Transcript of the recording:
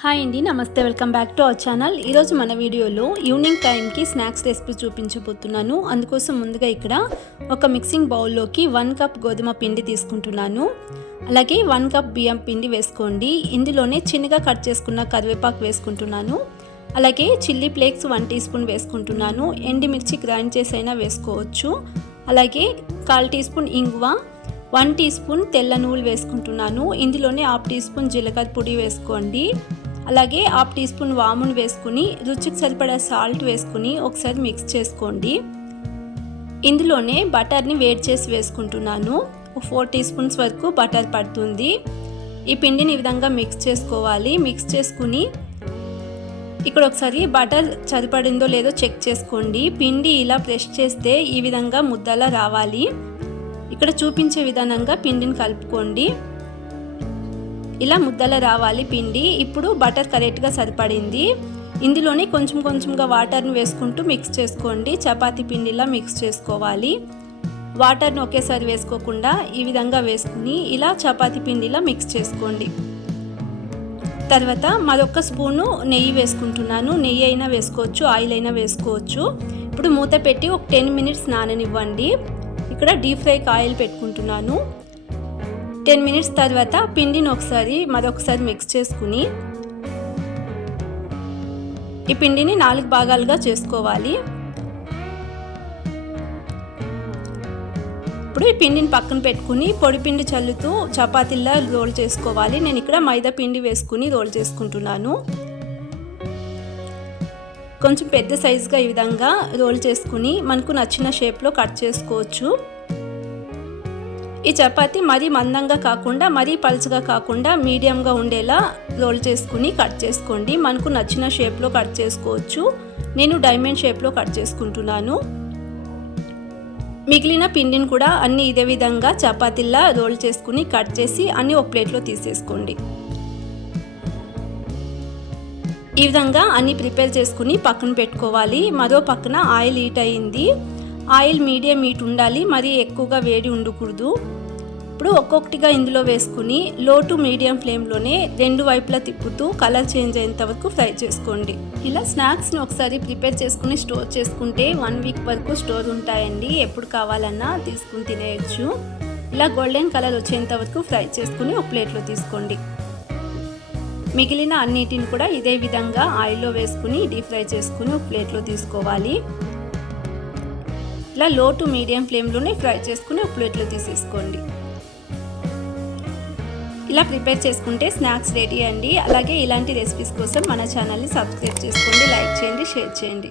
Hi అండి, నమస్తే. Welcome back to our channel. ఈరోజు మన వీడియోలో ఈవినింగ్ టైంకి స్నాక్స్ రెసిపీ చూపించబోతున్నాను. అందుకోసం ముందుగా ఇక్కడ ఒక మిక్సింగ్ బౌల్లోకి 1 కప్ గోధుమ పిండి తీసుకుంటున్నాను. అలాగే 1 కప్ బియ్యం పిండి వేసుకోండి. ఇందులోనే చిన్నగా కట్ చేసుకున్న కరివేపాకు వేసుకుంటున్నాను. అలాగే చిల్లీ ఫ్లేక్స్ 1 టీ స్పూన్ వేసుకుంటున్నాను. ఎండుమిర్చి గ్రైండ్ చేసైనా వేసుకోవచ్చు. అలాగే 1/4 టీ స్పూన్ ఇంగువ, 1 టీ స్పూన్ తెల్ల నువ్వులు వేసుకుంటున్నాను. ఇందులోనే 1/2 టీ స్పూన్ జీలకర్ర పొడి వేసుకోండి. అలాగే 1/2 టీ స్పూన్ వామును వేసుకుని రుచికి సరిపడా సాల్ట్ వేసుకుని ఒకసారి మిక్స్ చేసుకోండి. ఇందులోనే బటర్ని వేడి చేసి వేసుకుంటున్నాను. 4 టీ స్పూన్స్ వరకు బటర్ పడుతుంది. ఈ పిండిని ఈ విధంగా మిక్స్ చేసుకోవాలి. మిక్స్ చేసుకుని ఇక్కడ ఒకసారి బటర్ సరిపడిందో లేదో చెక్ చేసుకోండి. పిండి ఇలా ప్రెస్ చేస్తే ఈ విధంగా ముద్దలా రావాలి. ఇక్కడ చూపించే విధానంగా పిండిని కలుపుకోండి. ఇలా ముద్దలా రావాలి పిండి. ఇప్పుడు బటర్ కరెక్ట్గా సరిపడింది. ఇందులోనే కొంచెం కొంచెంగా వాటర్ని వేసుకుంటూ మిక్స్ చేసుకోండి. చపాతీ పిండిలా మిక్స్ చేసుకోవాలి. వాటర్ని ఒకేసారి వేసుకోకుండా ఈ విధంగా వేసుకుని ఇలా చపాతీ పిండిలా మిక్స్ చేసుకోండి. తర్వాత మరొక స్పూను నెయ్యి వేసుకుంటున్నాను. నెయ్యి అయినా వేసుకోవచ్చు, ఆయిల్ అయినా వేసుకోవచ్చు. ఇప్పుడు మూత పెట్టి ఒక 10 మినిట్స్ నాననివ్వండి. ఇక్కడ డీప్ ఫ్రైకి ఆయిల్ పెట్టుకుంటున్నాను. 10 మినిట్స్ తర్వాత పిండిని మరొకసారి మిక్స్ చేసుకుని ఈ పిండిని 4 భాగాలుగా చేసుకోవాలి. ఇప్పుడు ఈ పిండిని పక్కన పెట్టుకుని పొడి పిండి చల్లుతూ చపాతీలా రోల్ చేసుకోవాలి. నేను ఇక్కడ మైదా పిండి వేసుకుని రోల్ చేసుకుంటున్నాను. కొంచెం పెద్ద సైజుగా ఈ విధంగా రోల్ చేసుకుని మనకు నచ్చిన షేప్లో కట్ చేసుకోవచ్చు. ఈ చపాతీ మరీ మందంగా కాకుండా మరీ పలుచగా కాకుండా మీడియంగా ఉండేలా రోల్ చేసుకుని కట్ చేసుకోండి. మనకు నచ్చిన షేప్లో కట్ చేసుకోవచ్చు. నేను డైమండ్ షేప్లో కట్ చేసుకుంటున్నాను. మిగిలిన పిండిని కూడా అన్ని ఇదే విధంగా చపాతీలా రోల్ చేసుకుని కట్ చేసి అన్ని ఒక ప్లేట్లో తీసేసుకోండి. ఈ విధంగా అన్ని ప్రిపేర్ చేసుకుని పక్కన పెట్టుకోవాలి. మరో పక్కన ఆయిల్ హీట్ అయింది. ఆయిల్ మీడియం హీట్ ఉండాలి, మరీ ఎక్కువగా వేడి ఉండకూడదు. ఇప్పుడు ఒక్కొక్కటిగా ఇందులో వేసుకుని లో టు మీడియం ఫ్లేమ్లోనే 2 వైపులా తిప్పుతూ కలర్ చేంజ్ అయ్యేంత వరకు ఫ్రై చేసుకోండి. ఇలా స్నాక్స్ని ఒకసారి ప్రిపేర్ చేసుకుని స్టోర్ చేసుకుంటే 1 వీక్ వరకు స్టోర్ ఉంటాయండి. ఎప్పుడు కావాలన్నా తీసుకుని తినేయచ్చు. ఇలా గోల్డెన్ కలర్ వచ్చేంత వరకు ఫ్రై చేసుకుని ఒక ప్లేట్లో తీసుకోండి. మిగిలిన అన్నిటిని కూడా ఇదే విధంగా ఆయిల్లో వేసుకుని డీప్ ఫ్రై చేసుకుని ఒక ప్లేట్లో తీసుకోవాలి. ఇలా లో టు మీడియం ఫ్లేమ్లోనే ఫ్రై చేసుకుని ఒక ప్లేట్లో తీసేసుకోండి. ఇలా ప్రిపేర్ చేసుకుంటే స్నాక్స్ రెడీ అండి. అలాగే ఇలాంటి రెసిపీస్ కోసం మన ఛానల్ని సబ్స్క్రైబ్ చేసుకోండి, లైక్ చేయండి, షేర్ చేయండి.